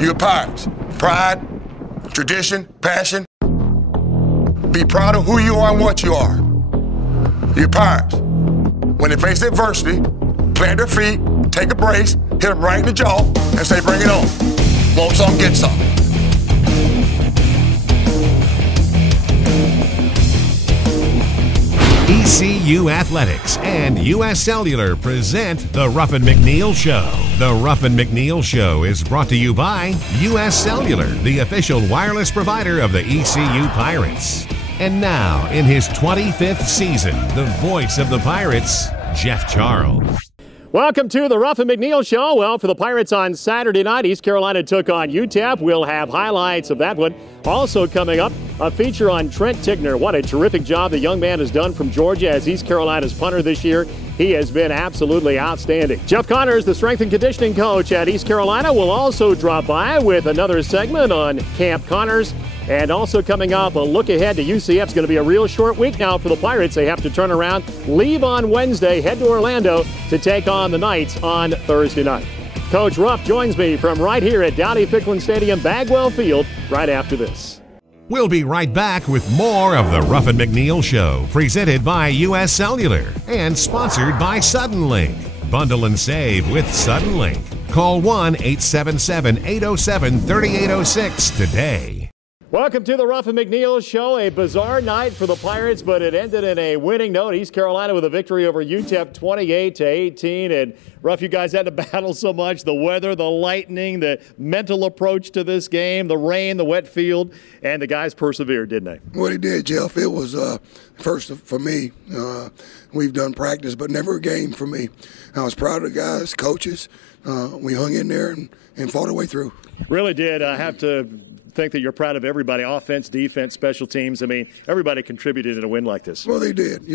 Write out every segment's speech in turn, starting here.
You're Pirates. Pride, tradition, passion. Be proud of who you are and what you are. You're Pirates. When they face adversity, plant their feet, take a brace, hit them right in the jaw, and say, bring it on. Want some, get some. ECU Athletics and U.S. Cellular present the Ruffin McNeill Show. The Ruffin McNeill Show is brought to you by U.S. Cellular, the official wireless provider of the ECU Pirates. And now, in his 25th season, the voice of the Pirates, Jeff Charles. Welcome to the Ruffin McNeill Show. Well, for the Pirates on Saturday night, East Carolina took on UTEP. We'll have highlights of that one. Also coming up, a feature on Trent Tigner. What a terrific job the young man has done from Georgia as East Carolina's punter this year. He has been absolutely outstanding. Jeff Connors, the strength and conditioning coach at East Carolina, will also drop by with another segment on Camp Connors. And also coming up, a look ahead to UCF. It's going to be a real short week now for the Pirates. They have to turn around, leave on Wednesday, head to Orlando to take on the Knights on Thursday night. Coach Ruff joins me from right here at Dowdy-Ficklin Stadium, Bagwell Field, right after this. We'll be right back with more of the Ruffin McNeill Show, presented by U.S. Cellular and sponsored by Suddenlink. Bundle and save with Suddenlink. Call 1-877-807-3806 today. Welcome to the Ruffin McNeill Show. A bizarre night for the Pirates, but it ended in a winning note. East Carolina with a victory over UTEP 28-18. And Ruff, you guys had to battle so much. The weather, the lightning, the mental approach to this game, the rain, the wet field, and the guys persevered, didn't they? Well, they did, Jeff. It was first for me. We've done practice, but never a game for me. I was proud of the guys, coaches. We hung in there and fought our way through. Really did. I have to think that you're proud of everybody, offense, defense, special teams. I mean, everybody contributed in a win like this. Well, they did.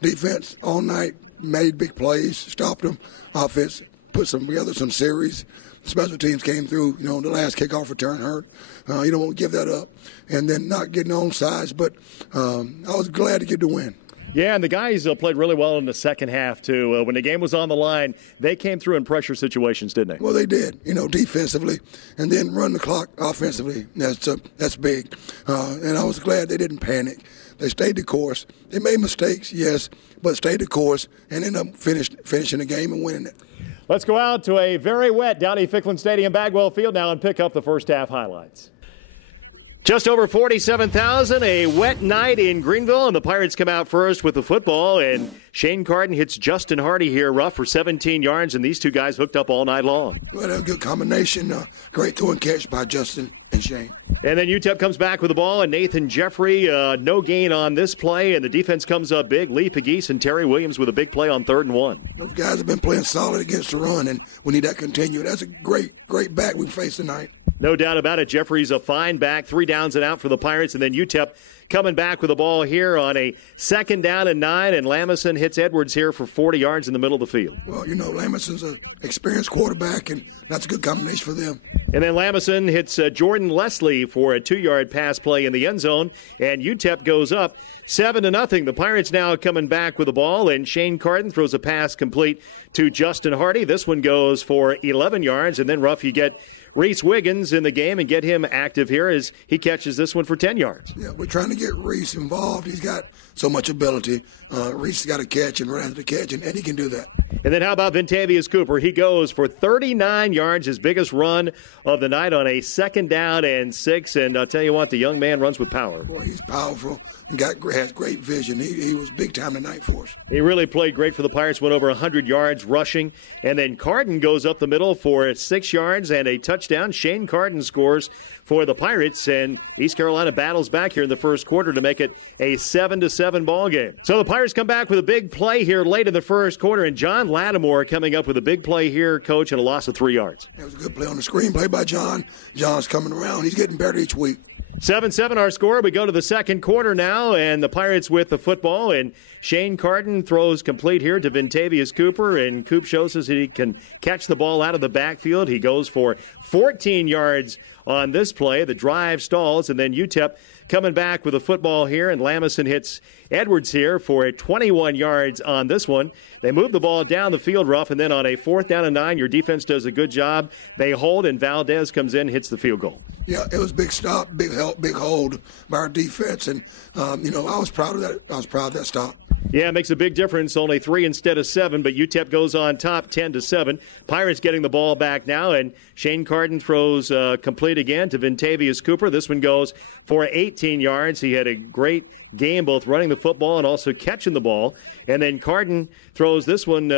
Defense all night made big plays, stopped them. Offense put together some series. Special teams came through. The last kickoff return hurt. You don't want to give that up. And then not getting on sides, but I was glad to get the win. Yeah, and the guys played really well in the second half, too. When the game was on the line, they came through in pressure situations, didn't they? Well, they did, defensively, and then run the clock offensively. That's big. And I was glad they didn't panic. They stayed the course. They made mistakes, yes, but stayed the course and ended up finishing the game and winning it. Let's go out to a very wet Dowdy-Ficklin Stadium, Bagwell Field now and pick up the first half highlights. Just over 47,000, a wet night in Greenville, and the Pirates come out first with the football, and Shane Carden hits Justin Hardy here, Ruff, for 17 yards, and these two guys hooked up all night long. Well, that was a good combination. Great throw and catch by Justin and Shane. And then UTEP comes back with the ball, and Nathan Jeffrey, no gain on this play, and the defense comes up big. Lee Pegues and Terry Williams with a big play on 3rd and 1. Those guys have been playing solid against the run, and we need that to continue. That's a great back we face tonight. No doubt about it. Jeffrey's a fine back. 3 downs and out for the Pirates. And then UTEP coming back with the ball here on a 2nd down and 9. And Lamison hits Edwards here for 40 yards in the middle of the field. Well, Lamison's an experienced quarterback, and that's a good combination for them. And then Lamison hits Jordan Leslie for a 2-yard pass play in the end zone. And UTEP goes up 7-0. The Pirates now coming back with the ball. And Shane Carden throws a pass complete to Justin Hardy. This one goes for 11 yards. And then, Ruff, you get Reese Wiggins in the game and get him active here as he catches this one for 10 yards. Yeah, we're trying to get Reese involved. He's got so much ability. Reese has got to catch and run after the catch, and he can do that. And then how about Ventavious Cooper? He goes for 39 yards, his biggest run of the night on a 2nd down and 6. And I'll tell you what, the young man runs with power. Boy, he's powerful and has great vision. He was big time tonight for us. He really played great for the Pirates, went over 100 yards rushing. And then Carden goes up the middle for 6 yards and a touchdown. Shane Carden scores for the Pirates, and East Carolina battles back here in the first quarter to make it a 7-7 ball game. So the Pirates come back with a big play here late in the first quarter, and John Lattimore coming up with a big play here, Coach, and a loss of 3 yards. That was a good play on the screen, play by John. John's coming around. He's getting better each week. 7-7 our score. We go to the second quarter now, and the Pirates with the football, and Shane Carden throws complete here to Vintavious Cooper, and Coop shows us that he can catch the ball out of the backfield. He goes for 14 yards on this play. The drive stalls, and then UTEP coming back with the football here, and Lamison hits Edwards here for 21 yards on this one. They move the ball down the field, Ruff, and then on a 4th down and 9, your defense does a good job. They hold, and Valdez comes in, hits the field goal. Yeah, it was big stop, big help, big hold by our defense, and I was proud of that. I was proud of that stop. Yeah, it makes a big difference. Only 3 instead of 7, but UTEP goes on top 10-7. Pirates getting the ball back now, and Shane Carden throws complete again to Vintavious Cooper. This one goes for 18 yards. He had a great game, both running the football and also catching the ball. And then Carden throws this one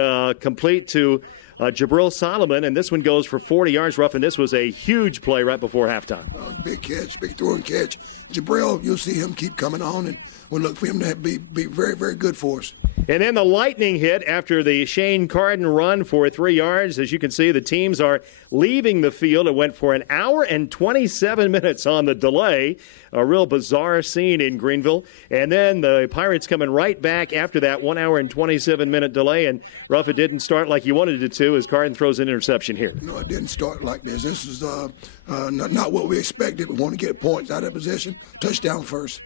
complete to Jabril Solomon, and this one goes for 40 yards, Ruff, and this was a huge play right before halftime. Big catch, big throw and catch. Jabril, you'll see him keep coming on, and we'll look for him to be very, very good for us. And then the lightning hit after the Shane Carden run for 3 yards. As you can see, the teams are leaving the field. It went for an hour and 27 minutes on the delay. A real bizarre scene in Greenville. And then the Pirates coming right back after that 1 hour and 27-minute delay. And, Ruff, it didn't start like you wanted it to as Carden throws an interception here. No, it didn't start like this. This is not what we expected. We want to get points out of position. Touchdown first.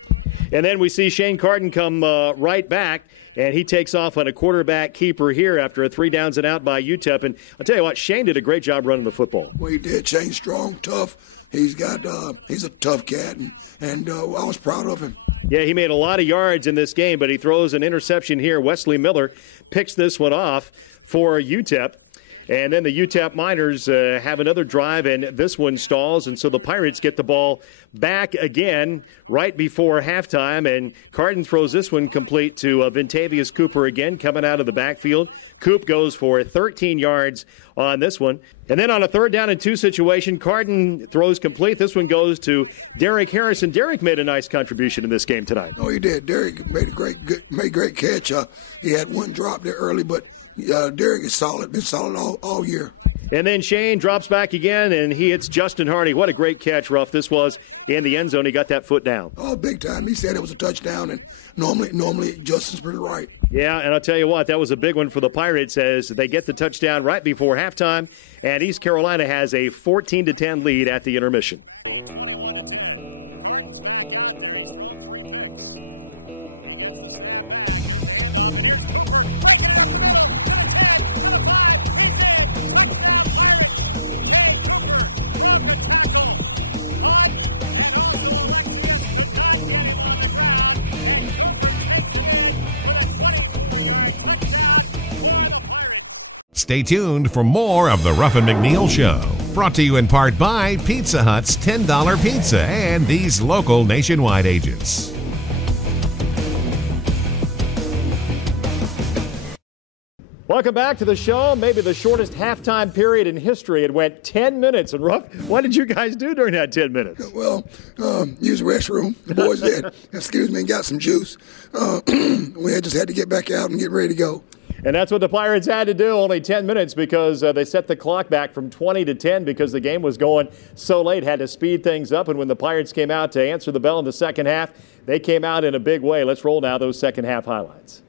And then we see Shane Carden come right back, and he takes off on a quarterback keeper here after a 3 downs and out by UTEP. And I'll tell you what, Shane did a great job running the football. Well, he did. Shane's strong, tough. He's a tough cat, and I was proud of him. Yeah, he made a lot of yards in this game, but he throws an interception here. Wesley Miller picks this one off for UTEP. And then the UTEP Miners have another drive, and this one stalls. And so the Pirates get the ball back again right before halftime. And Carden throws this one complete to Vintavious Cooper again, coming out of the backfield. Coop goes for 13 yards on this one. And then on a 3rd down and 2 situation, Carden throws complete. This one goes to Derek Harrison. Derek made a nice contribution in this game tonight. Oh, he did. Derek made a great catch. He had one drop there early, but Derek is solid. Been solid all year. And then Shane drops back again, and he hits Justin Hardy. What a great catch, Ruff. This was in the end zone. He got that foot down. Oh, big time. He said it was a touchdown, and normally Justin's pretty right. Yeah, and I'll tell you what, that was a big one for the Pirates as they get the touchdown right before halftime, and East Carolina has a 14-10 lead at the intermission. Stay tuned for more of the Ruffin McNeill Show. Brought to you in part by Pizza Hut's $10 Pizza and these local nationwide agents. Welcome back to the show. Maybe the shortest halftime period in history. It went 10 minutes. And Ruff, what did you guys do during that 10 minutes? Well, use the restroom. The boys did. Excuse me, and got some juice. We just had to get back out and get ready to go. And that's what the Pirates had to do, only 10 minutes because they set the clock back from 20 to 10 because the game was going so late, had to speed things up. And when the Pirates came out to answer the bell in the second half, they came out in a big way. Let's roll now those second half highlights.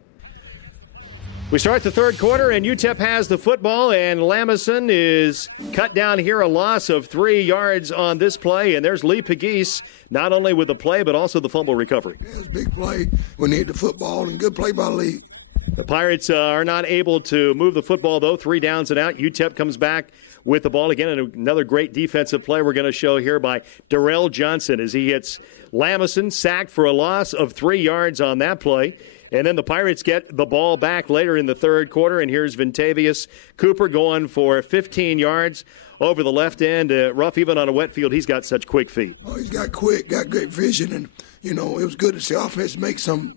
We start the third quarter, and UTEP has the football, and Lamison is cut down here, a loss of 3 yards on this play. And there's Lee Pegues, not only with the play, but also the fumble recovery. Yeah, it was a big play. We need the football, and good play by Lee. The Pirates are not able to move the football, though. 3 downs and out. UTEP comes back with the ball again. And another great defensive play we're going to show here by Darrell Johnson as he hits Lamison, sacked for a loss of 3 yards on that play. And then the Pirates get the ball back later in the third quarter. And here's Vintavious Cooper going for 15 yards over the left end. Ruff, even on a wet field, he's got such quick feet. Oh, he's got quick, got great vision, and it was good to see offense make some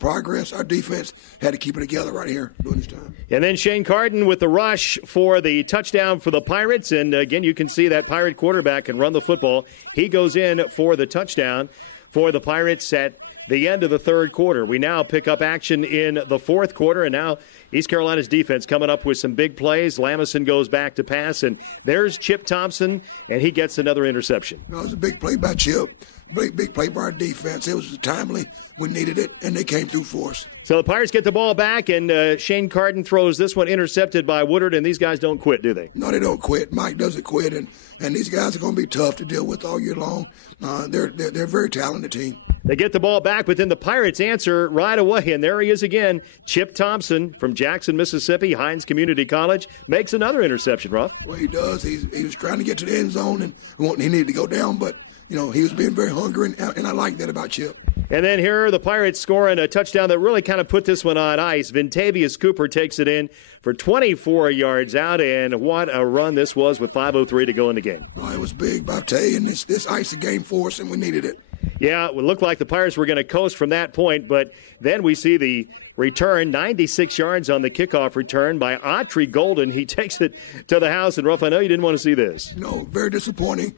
progress. Our defense had to keep it together right here during this time. And then Shane Carden with the rush for the touchdown for the Pirates. And again, you can see that Pirate quarterback can run the football. He goes in for the touchdown for the Pirates at the end of the third quarter. We now pick up action in the fourth quarter, and now East Carolina's defense coming up with some big plays. Lamison goes back to pass, and there's Chip Thompson, and he gets another interception. It was a big play by Chip. Big play by our defense. It was timely. We needed it, and they came through for us. So the Pirates get the ball back, and Shane Carden throws this one intercepted by Woodard, and these guys don't quit, do they? No, they don't quit. Mike doesn't quit, and these guys are going to be tough to deal with all year long. They're a very talented team. They get the ball back, but then the Pirates answer right away, and there he is again. Chip Thompson from Jackson, Mississippi, Hines Community College, makes another interception, Ruff. Well, he does. He was trying to get to the end zone, and he needed to go down, but he was being very hungry, and I like that about Chip. And then here are the Pirates scoring a touchdown that really kind of put this one on ice. Vintavious Cooper takes it in for 24 yards out, and what a run this was with 5:03 to go in the game. Oh, it was big, but I tell you, and this iced the game for us, and we needed it. Yeah, it looked like the Pirates were going to coast from that point, but then we see the return, 96 yards on the kickoff return by Autry Golden. He takes it to the house, and Ruff, I know you didn't want to see this. No, very disappointing.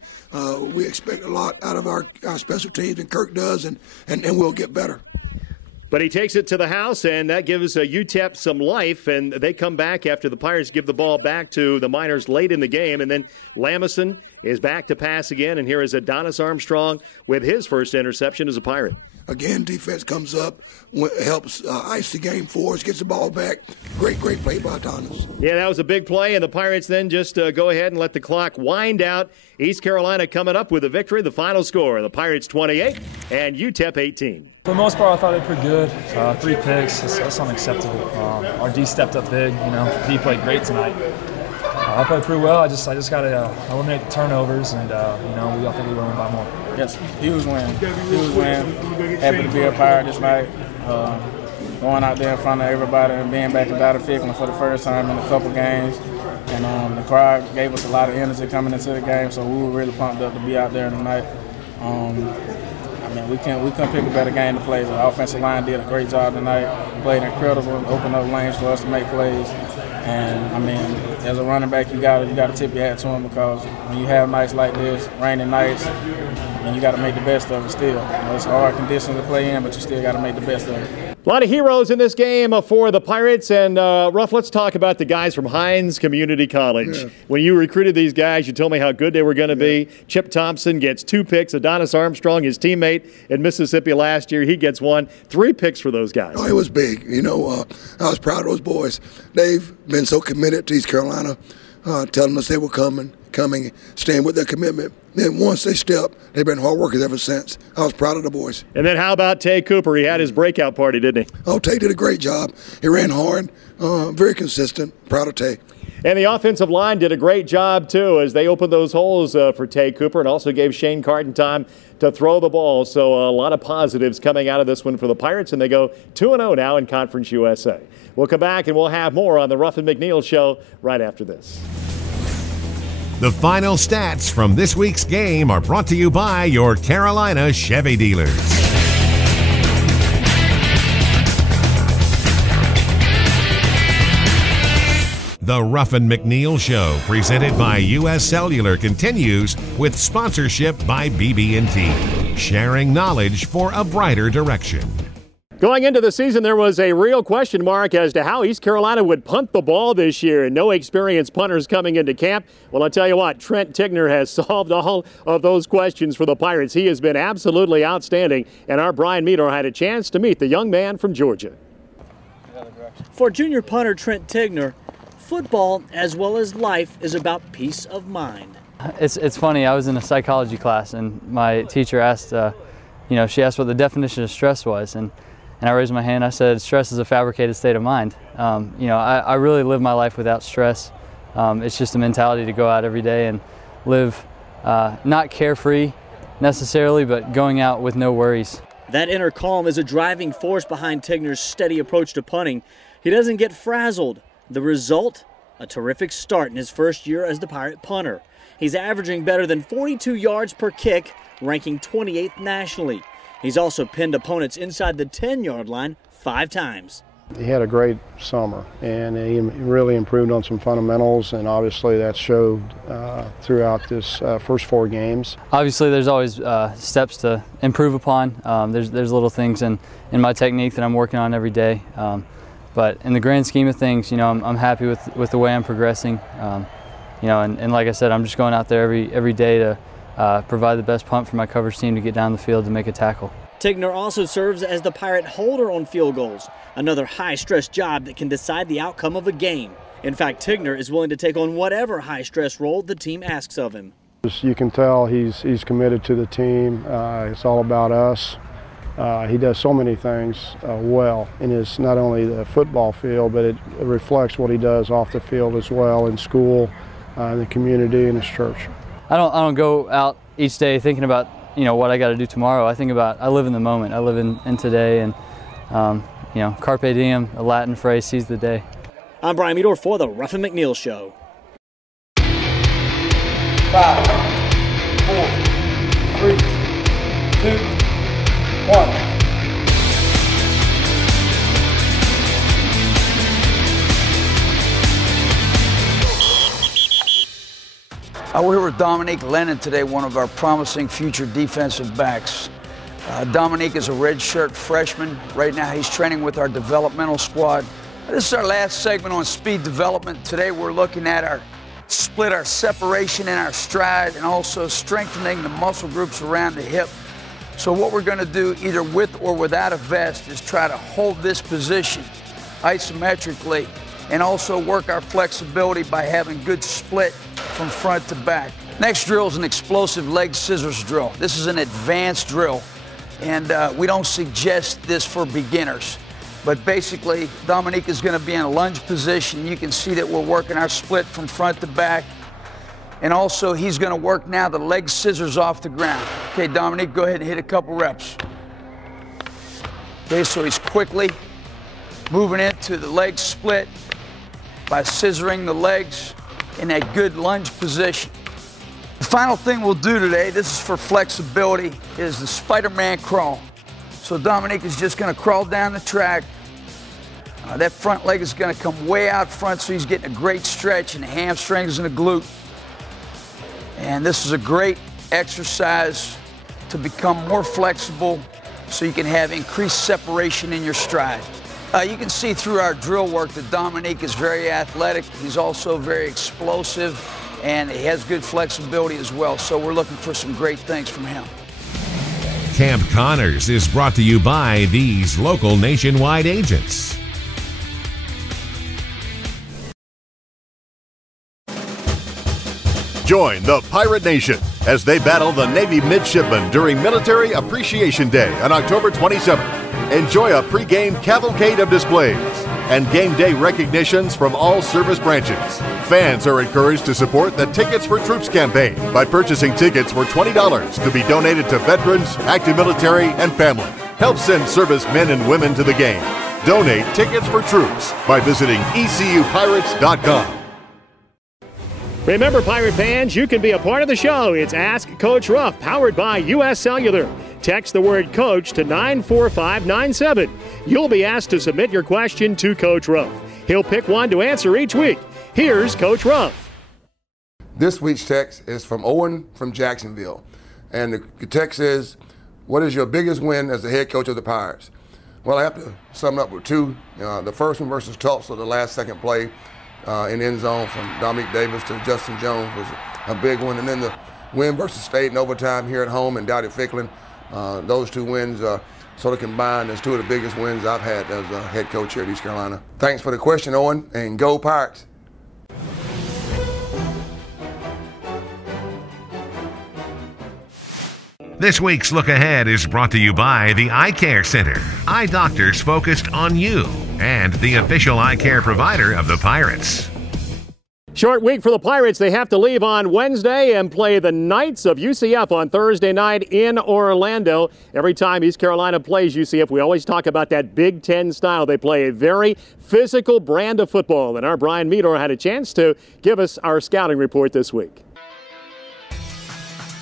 We expect a lot out of our special teams, and Kirk does, and we'll get better. But he takes it to the house, and that gives UTEP some life, and they come back after the Pirates give the ball back to the Miners late in the game, and then Lamison is back to pass again, and here is Adonis Armstrong with his first interception as a Pirate. Again, defense comes up, helps ice the game for us, gets the ball back. Great play by Adonis. Yeah, that was a big play, and the Pirates then just go ahead and let the clock wind out. East Carolina coming up with a victory. The final score, the Pirates 28 and UTEP 18. For the most part, I thought they were pretty good. 3 picks, that's unacceptable. Our D stepped up big. He played great tonight. I played pretty well. I just got to eliminate the turnovers, and I think we win by more. Yes, huge win. Huge win. Happy to be a Pirate this night. Going out there in front of everybody and being back in Battlefield for the first time in a couple games. And the crowd gave us a lot of energy coming into the game, so we were really pumped up to be out there tonight. We couldn't pick a better game to play. The offensive line did a great job tonight. Played incredible and opened up lanes for us to make plays. And as a running back, you got to tip your hat to him, because when you have nights like this, rainy nights, you got to make the best of it still. It's hard conditions to play in, but you still got to make the best of it. A lot of heroes in this game for the Pirates, and Ruff, let's talk about the guys from Hines Community College. Yeah. When you recruited these guys, you told me how good they were going to be. Chip Thompson gets 2 picks. Adonis Armstrong, his teammate in Mississippi last year, he gets 1. 3 picks for those guys. Oh, it was big. I was proud of those boys. They've been so committed to East Carolina, telling us they were coming, staying with their commitment. Then once they stepped, they've been hard workers ever since. I was proud of the boys. And then how about Tay Cooper? He had his breakout party, didn't he? Oh, Tay did a great job. He ran hard, very consistent. Proud of Tay. And the offensive line did a great job, too, as they opened those holes for Tay Cooper and also gave Shane Carden time to throw the ball. So a lot of positives coming out of this one for the Pirates, and they go 2-0 now in Conference USA. We'll come back and we'll have more on the Ruffin McNeill Show right after this. The final stats from this week's game are brought to you by your Carolina Chevy dealers. The Ruffin McNeill Show, presented by U.S. Cellular, continues with sponsorship by BB&T, sharing knowledge for a brighter direction. Going into the season, there was a real question mark as to how East Carolina would punt the ball this year. No experienced punters coming into camp. Well, I'll tell you what, Trent Tigner has solved all of those questions for the Pirates. He has been absolutely outstanding, and our Brian Meador had a chance to meet the young man from Georgia. For junior punter Trent Tigner, football, as well as life, is about peace of mind. It's funny, I was in a psychology class, and my teacher asked, she asked what the definition of stress was, and I raised my hand. I said, stress is a fabricated state of mind. I really live my life without stress. It's just a mentality to go out every day and live not carefree necessarily, but going out with no worries. That inner calm is a driving force behind Tigner's steady approach to punting. He doesn't get frazzled. The result? A terrific start in his first year as the Pirate punter. He's averaging better than 42 yards per kick, ranking 28th nationally. He's also pinned opponents inside the 10-yard line 5 times. He had a great summer, and he really improved on some fundamentals, and obviously that showed throughout this first 4 games. Obviously there's always steps to improve upon. There's little things in my technique that I'm working on every day. But in the grand scheme of things, you know, I'm happy with the way I'm progressing. You know, and like I said, I'm just going out there every day to provide the best punt for my coverage team to get down the field to make a tackle. Tigner also serves as the Pirate holder on field goals, another high-stress job that can decide the outcome of a game. In fact, Tigner is willing to take on whatever high-stress role the team asks of him. You can tell he's committed to the team. It's all about us. He does so many things well in his, not only the football field, but it reflects what he does off the field as well, in school, in the community, and his church. I don't go out each day thinking about, you know, what I got to do tomorrow. I live in the moment. I live in today, and you know, carpe diem, a Latin phrase, seize the day. I'm Brian Meador for the Ruffin McNeill Show. 5, 4, 3, 2, 1. We're here with Dominique Lennon today, one of our promising future defensive backs. Dominique is a redshirt freshman. Right now he's training with our developmental squad. This is our last segment on speed development. Today we're looking at our split, our separation in our stride, and also strengthening the muscle groups around the hip. So what we're going to do, either with or without a vest, is try to hold this position isometrically and also work our flexibility by having good split from front to back. Next drill is an explosive leg scissors drill. This is an advanced drill, and we don't suggest this for beginners. But basically, Dominique is going to be in a lunge position. You can see that we're working our split from front to back. And also, he's going to work now the leg scissors off the ground. Okay, Dominique, go ahead and hit a couple reps. Okay, so he's quickly moving into the leg split by scissoring the legs in that good lunge position. The final thing we'll do today, this is for flexibility, is the Spider-Man crawl. So Dominique is just going to crawl down the track. That front leg is going to come way out front, so he's getting a great stretch in the hamstrings and the glute. And this is a great exercise to become more flexible so you can have increased separation in your stride. You can see through our drill work that Dominique is very athletic. He's also very explosive, and he has good flexibility as well. So we're looking for some great things from him. Camp Connors is brought to you by these local nationwide agents. Join the Pirate Nation as they battle the Navy midshipmen during Military Appreciation Day on October 27th. Enjoy a pre-game cavalcade of displays and game day recognitions from all service branches. Fans are encouraged to support the Tickets for Troops campaign by purchasing tickets for $20 to be donated to veterans, active military, and family. Help send service men and women to the game. Donate Tickets for Troops by visiting ECUPirates.com. Remember, Pirate fans, you can be a part of the show. It's Ask Coach Ruff, powered by U.S. Cellular. Text the word coach to 94597. You'll be asked to submit your question to Coach Ruff. He'll pick one to answer each week. Here's Coach Ruff. This week's text is from Owen from Jacksonville. And the text is, what is your biggest win as the head coach of the Pirates? Well, I have to sum it up with two. The first one versus Tulsa, the last second play in the end zone from Dominique Davis to Justin Jones was a big one. And then the win versus State in overtime here at home and Dowdy Ficklin. Those two wins sort of combined as two of the biggest wins I've had as a head coach here at East Carolina. Thanks for the question, Owen, and go Pirates. This week's Look Ahead is brought to you by the Eye Care Center. Eye doctors focused on you and the official eye care provider of the Pirates. Short week for the Pirates. They have to leave on Wednesday and play the Knights of UCF on Thursday night in Orlando. Every time East Carolina plays UCF, we always talk about that Big Ten style. They play a very physical brand of football, and our Brian Meador had a chance to give us our scouting report this week.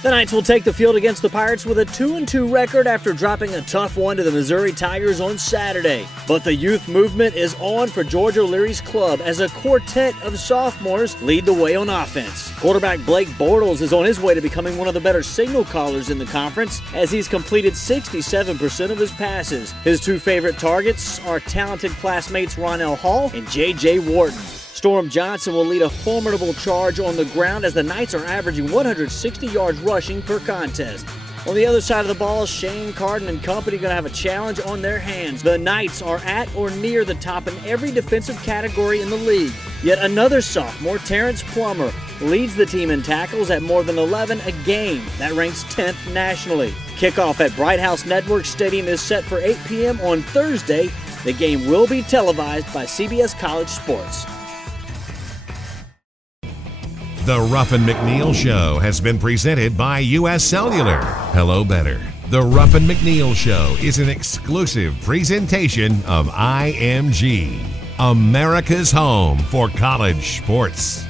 The Knights will take the field against the Pirates with a 2-2 record after dropping a tough one to the Missouri Tigers on Saturday. But the youth movement is on for George O'Leary's club as a quartet of sophomores lead the way on offense. Quarterback Blake Bortles is on his way to becoming one of the better signal callers in the conference as he's completed 67% of his passes. His two favorite targets are talented classmates Ronell Hall and J.J. Wharton. Storm Johnson will lead a formidable charge on the ground as the Knights are averaging 160 yards rushing per contest. On the other side of the ball, Shane Carden and company are going to have a challenge on their hands. The Knights are at or near the top in every defensive category in the league. Yet another sophomore, Terrence Plummer, leads the team in tackles at more than 11 a game. That ranks 10th nationally. Kickoff at Bright House Network Stadium is set for 8 p.m. on Thursday. The game will be televised by CBS College Sports. The Ruffin McNeill Show has been presented by U.S. Cellular. Hello, better. The Ruffin McNeill Show is an exclusive presentation of IMG, America's home for college sports.